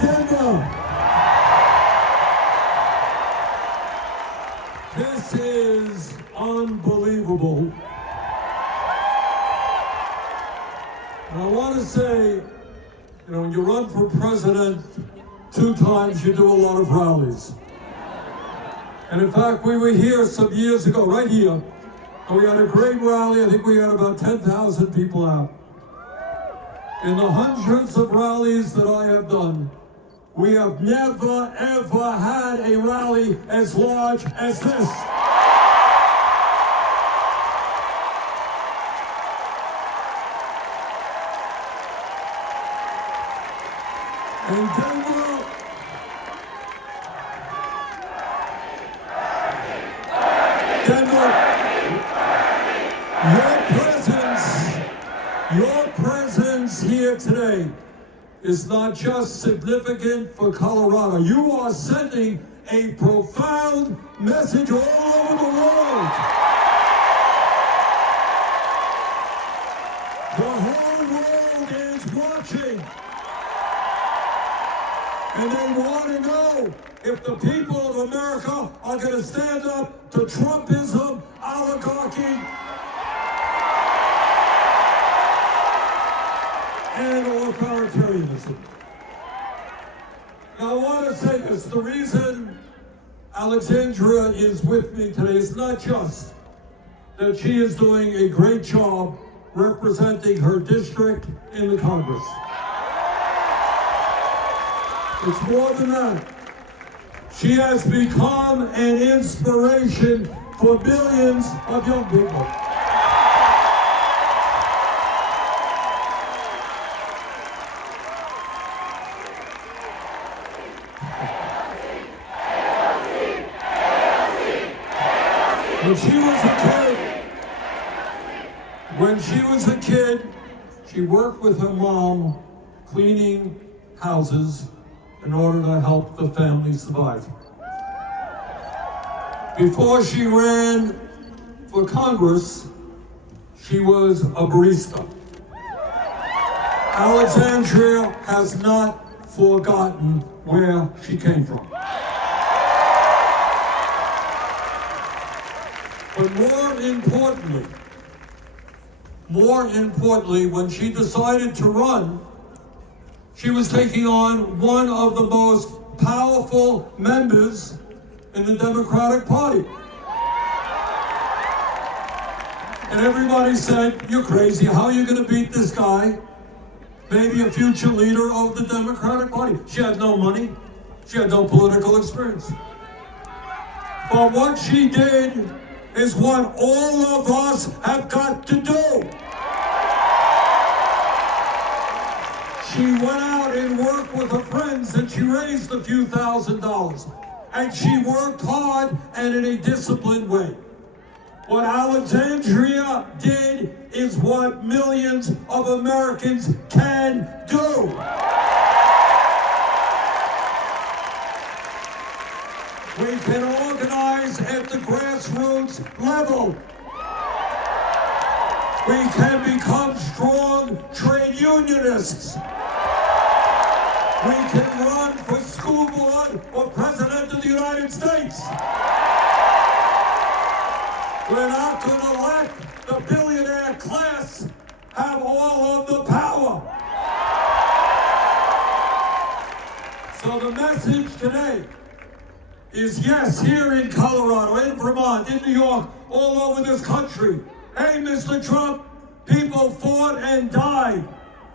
Denver. This is unbelievable. And I want to say, when you run for president 2 times, you do a lot of rallies. And in fact, we were here some years ago, right here, and we had a great rally. I think we had about 10,000 people out. In the hundreds of rallies that I have done, we have never, ever had a rally as large as this. And Denver, your presence here today is not just significant for Colorado. You are sending a profound message all over the world. The whole world is watching. And they want to know if the people of America are going to stand up to Trumpism, oligarchy, and authoritarianism. Now, I want to say this. The reason Alexandria is with me today is not just that she is doing a great job representing her district in the Congress. It's more than that. She has become an inspiration for millions of young people. When she was a kid, she worked with her mom cleaning houses in order to help the family survive. Before she ran for Congress, she was a barista. Alexandria has not forgotten where she came from. But more importantly, when she decided to run, she was taking on one of the most powerful members in the Democratic Party. And everybody said, "You're crazy. How are you going to beat this guy? Maybe a future leader of the Democratic Party." She had no money. She had no political experience. But what she did is what all of us have got to do. She went out and worked with her friends and she raised a few $1,000s. And she worked hard and in a disciplined way. What Alexandria did is what millions of Americans can do. We can organize at the grassroots level. We can become strong trade unionists. We can run for school board or president of the United States. We're not going to let the billionaire class have all of the power. So the message today is yes, here in Colorado, in Vermont, in New York, all over this country. Hey, Mr. Trump, people fought and died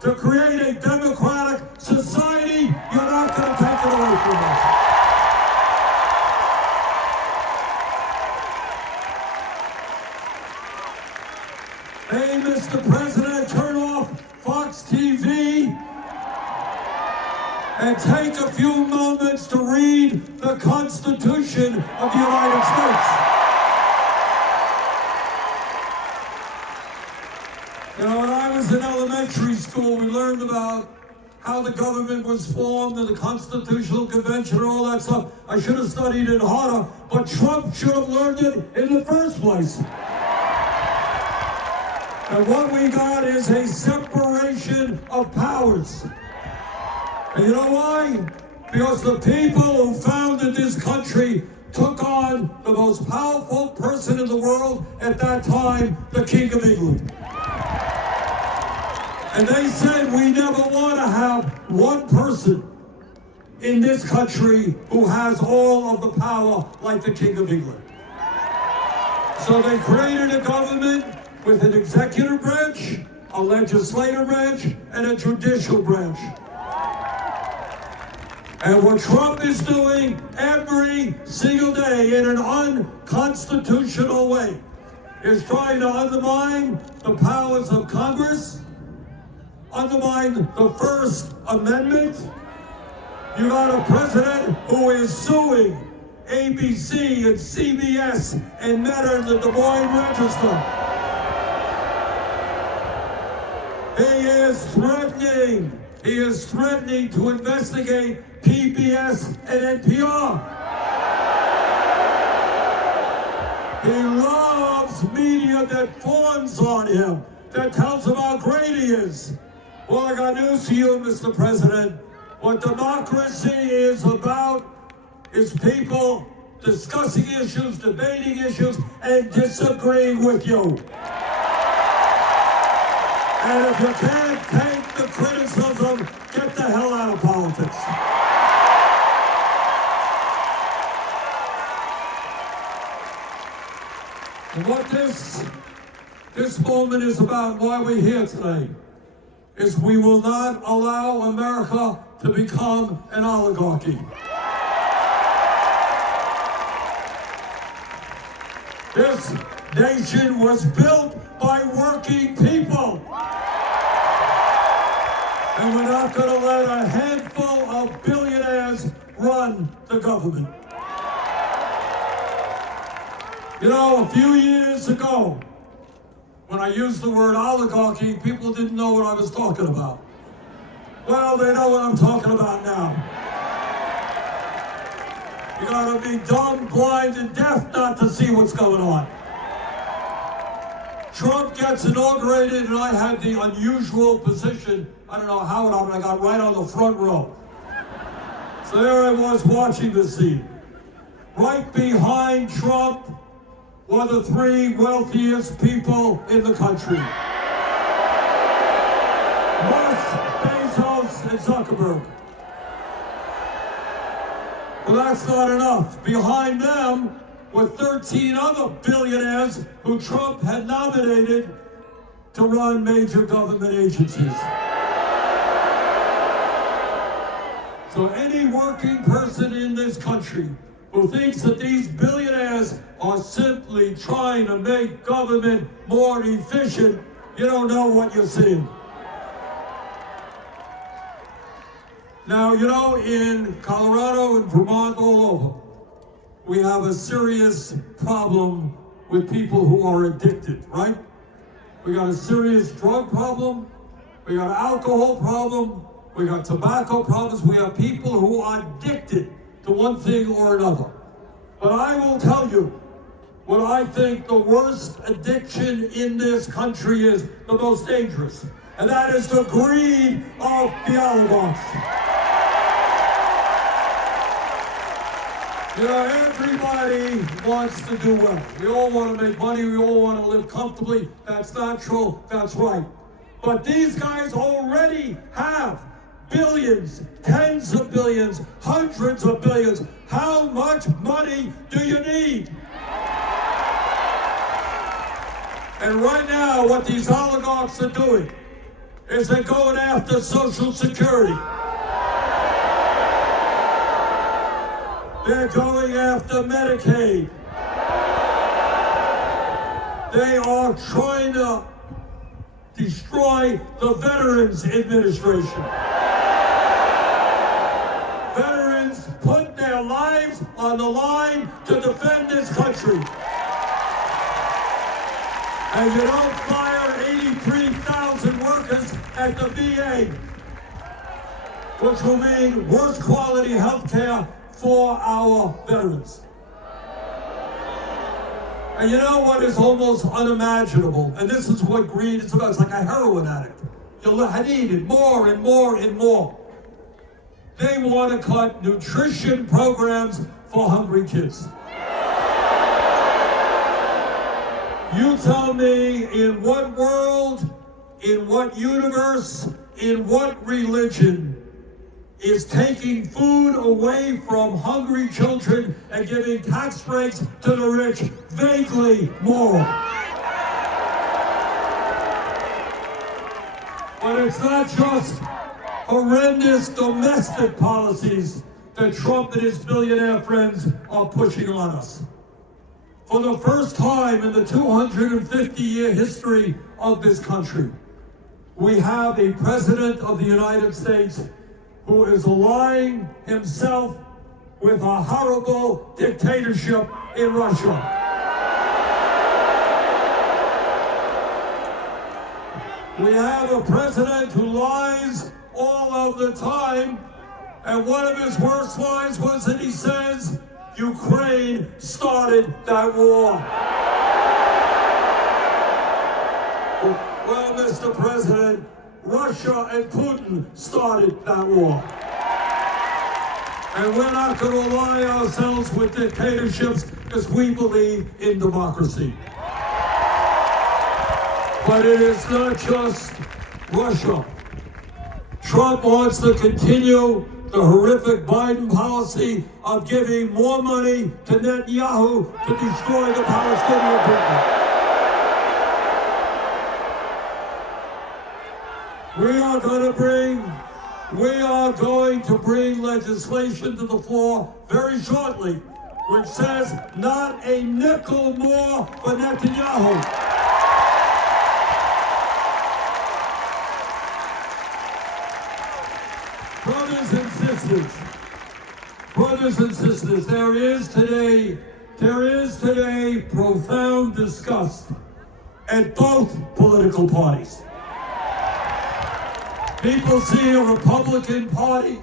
to create a democratic society. You're not going to take it away from us. Hey, Mr. President, turn off Fox TV and take a few moments to read the Constitution of the United States. When I was in elementary school, we learned about how the government was formed and the Constitutional Convention and all that stuff. I should have studied it harder, but Trump should have learned it in the first place. And what we got is a separation of powers. And you know why? Because the people who founded this country took on the most powerful person in the world at that time, the King of England. And they said we never want to have one person in this country who has all of the power like the King of England. So they created a government with an executive branch, a legislative branch, and a judicial branch. And what Trump is doing every single day in an unconstitutional way is trying to undermine the powers of Congress, undermine the First Amendment. You got a president who is suing ABC and CBS and Meta and the Des Moines Register. He is threatening to investigate PBS and NPR. He loves media that fawns on him, that tells him how great he is. Well, I got news for you, Mr. President. What democracy is about is people discussing issues, debating issues, and disagreeing with you. And if you can't take the criticism, get the hell out of politics. And what this moment is about, why we're here today, is we will not allow America to become an oligarchy. This nation was built by working people. And we're not going to let a handful of billionaires run the government. You know, a few years ago, when I used the word oligarchy, people didn't know what I was talking about. Well, they know what I'm talking about now. You gotta be dumb, blind, and deaf not to see what's going on. Trump gets inaugurated, and I had the unusual position, I don't know how it happened, I got right on the front row. So there I was watching the scene. Right behind Trump were the three wealthiest people in the country. Musk, Bezos, and Zuckerberg. Well, that's not enough. Behind them were 13 other billionaires who Trump had nominated to run major government agencies. So any working person in this country who thinks that these billionaires are simply trying to make government more efficient, you don't know what you're seeing. Now, you know, in Colorado and Vermont, all over, we have a serious problem with people who are addicted, right? We got a serious drug problem, we got an alcohol problem, we got tobacco problems, we have people who are addicted to one thing or another. But I will tell you what I think the worst addiction in this country is, the most dangerous, and that is the greed of the oligarchs. You know, everybody wants to do well. We all want to make money, we all want to live comfortably. That's natural, that's right. But these guys already have billions, tens of billions, hundreds of billions. How much money do you need? And right now, what these oligarchs are doing is they're going after Social Security. They're going after Medicaid. They are trying to destroy the Veterans Administration. Veterans put their lives on the line to defend this country. And you don't fire 83,000 workers at the VA, which will mean worse quality health care for our veterans. And you know what is almost unimaginable? And this is what greed is about. It's like a heroin addict. You need it more and more and more. They want to cut nutrition programs for hungry kids. You tell me, in what world, in what universe, in what religion is taking food away from hungry children and giving tax breaks to the rich vaguely moral? But it's not just horrendous domestic policies that Trump and his billionaire friends are pushing on us. For the first time in the 250-year history of this country, we have a president of the United States who is allying himself with a horrible dictatorship in Russia. We have a president who lies all of the time, and one of his worst lines was that he says, Ukraine started that war. Well, Mr. President, Russia and Putin started that war. And we're not going to ally ourselves with dictatorships because we believe in democracy. But it is not just Russia. Trump wants to continue the horrific Biden policy of giving more money to Netanyahu to destroy the Palestinian people. We are going to bring legislation to the floor very shortly, which says not a nickel more for Netanyahu. Brothers and sisters, there is today profound disgust at both political parties. People see a Republican Party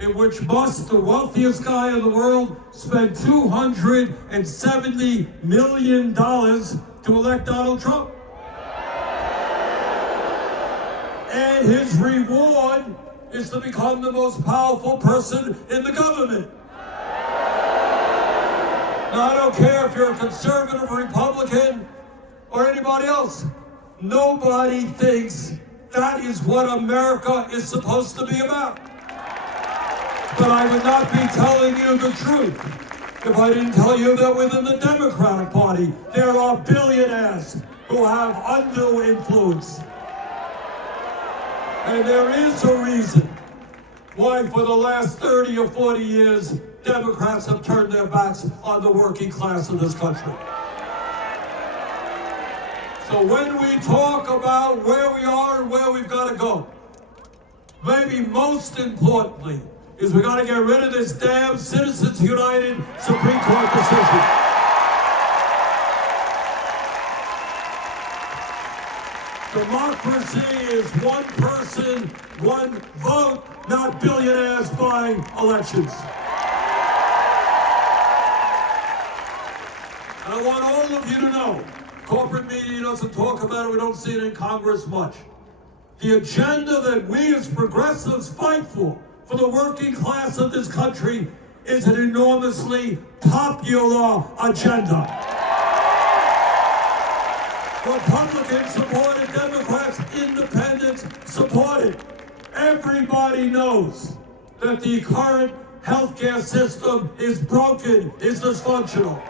in which Musk, the wealthiest guy in the world, spent $270 million to elect Donald Trump. And his reward is to become the most powerful person in the government. Now, I don't care if you're a conservative, Republican, or anybody else. Nobody thinks that is what America is supposed to be about. But I would not be telling you the truth if I didn't tell you that within the Democratic Party, there are billionaires who have undue influence. And there is a reason why for the last 30 or 40 years, Democrats have turned their backs on the working class of this country. So when we talk about where we are and where we've got to go, maybe most importantly is we got to get rid of this damn Citizens United Supreme Court decision. Democracy is one person, one vote, not billionaires buying elections. And I want all of you to know, corporate media doesn't talk about it, we don't see it in Congress much. The agenda that we as progressives fight for the working class of this country, is an enormously popular agenda. Republicans support it, Democrats, independents support it. Everybody knows that the current healthcare system is broken, is dysfunctional.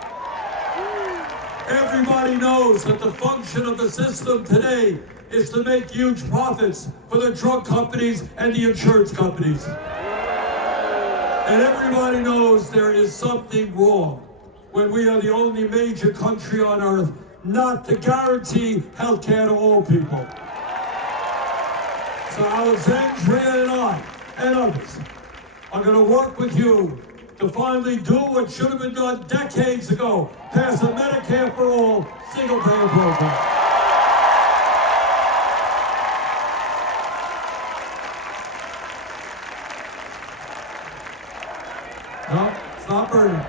Everybody knows that the function of the system today is to make huge profits for the drug companies and the insurance companies. And everybody knows there is something wrong when we are the only major country on earth not to guarantee health care to all people. So Alexandria and I and others are going to work with you to finally do what should have been done decades ago, pass a Medicare for all single-payer program. No, it's not burning.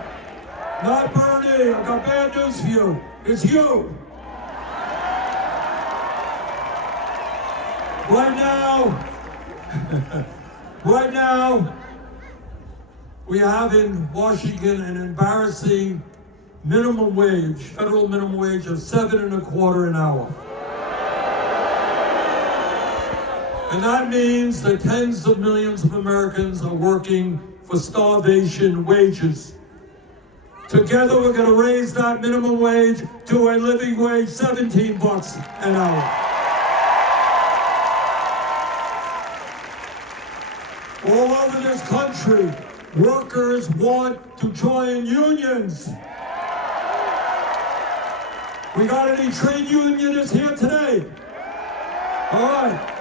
Not burning. I've got bad news for you. It's you. Right now, We have in Washington an embarrassing minimum wage, federal minimum wage of $7.25 an hour. And that means that tens of millions of Americans are working for starvation wages. Together, we're going to raise that minimum wage to a living wage, $17 an hour. All over this country, workers want to join unions. We got any trade unionists here today? All right.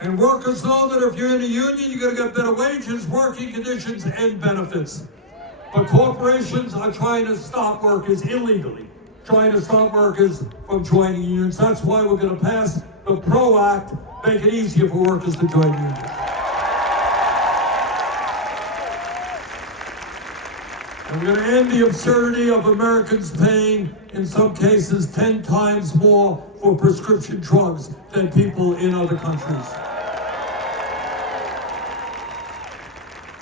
And workers know that if you're in a union, you're going to get better wages, working conditions, and benefits. But corporations are trying to stop workers illegally, trying to stop workers from joining unions. That's why we're going to pass the PRO Act, make it easier for workers to join unions. And we're going to end the absurdity of Americans paying, in some cases, 10 times more for prescription drugs than people in other countries.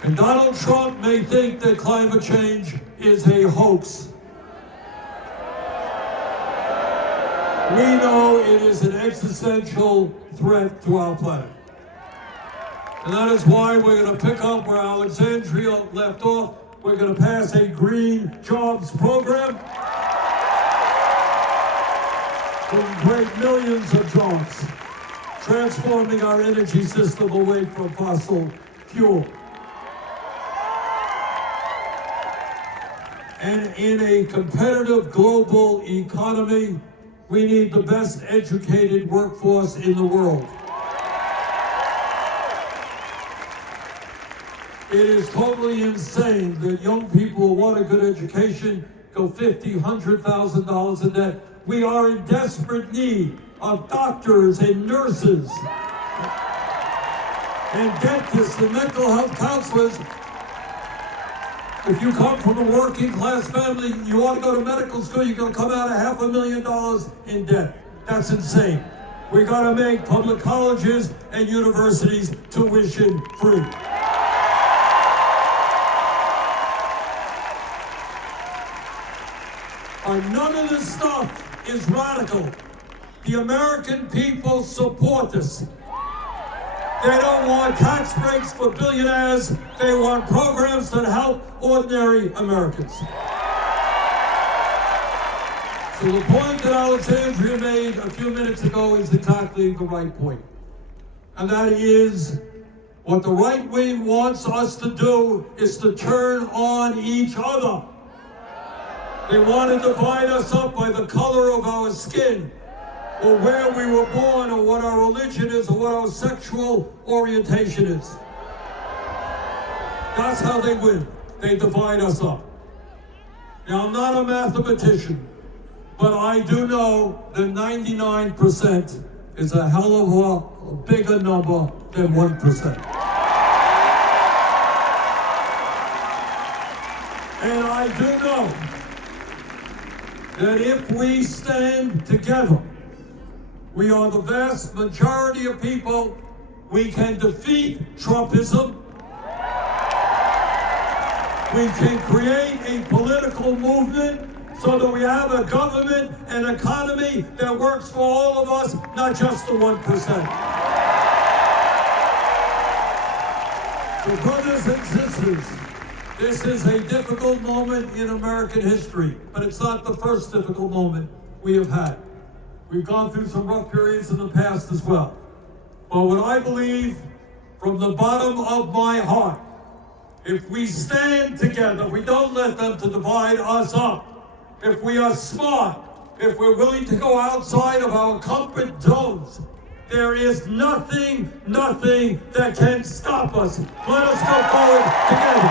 And Donald Trump may think that climate change is a hoax. We know it is an existential threat to our planet. And that is why we're going to pick up where Alexandria left off. We're going to pass a green jobs program to create millions of jobs, transforming our energy system away from fossil fuel. And in a competitive global economy, we need the best educated workforce in the world. It is totally insane that young people who want a good education go $50,000, $100,000 in debt. We are in desperate need of doctors and nurses and dentists and mental health counselors. If you come from a working class family, you want to go to medical school, you're going to come out of $500,000 in debt. That's insane. We got to make public colleges and universities tuition free. None of this stuff is radical. The American people support this. They don't want tax breaks for billionaires. They want programs that help ordinary Americans. So the point that Alexandria made a few minutes ago is exactly the right point. And that is, what the right wing wants us to do is to turn on each other. They want to divide us up by the color of our skin, or where we were born, or what our religion is, or what our sexual orientation is. That's how they win. They divide us up. Now, I'm not a mathematician, but I do know that 99% is a hell of a bigger number than 1%. And I do know that if we stand together, we are the vast majority of people, we can defeat Trumpism. We can create a political movement so that we have a government and economy that works for all of us, not just the 1%. So brothers and sisters, this is a difficult moment in American history, but it's not the first difficult moment we have had. We've gone through some rough periods in the past as well. But what I believe from the bottom of my heart, if we stand together, we don't let them to divide us up. If we are smart, if we're willing to go outside of our comfort zones, there is nothing that can stop us. Let us go forward together.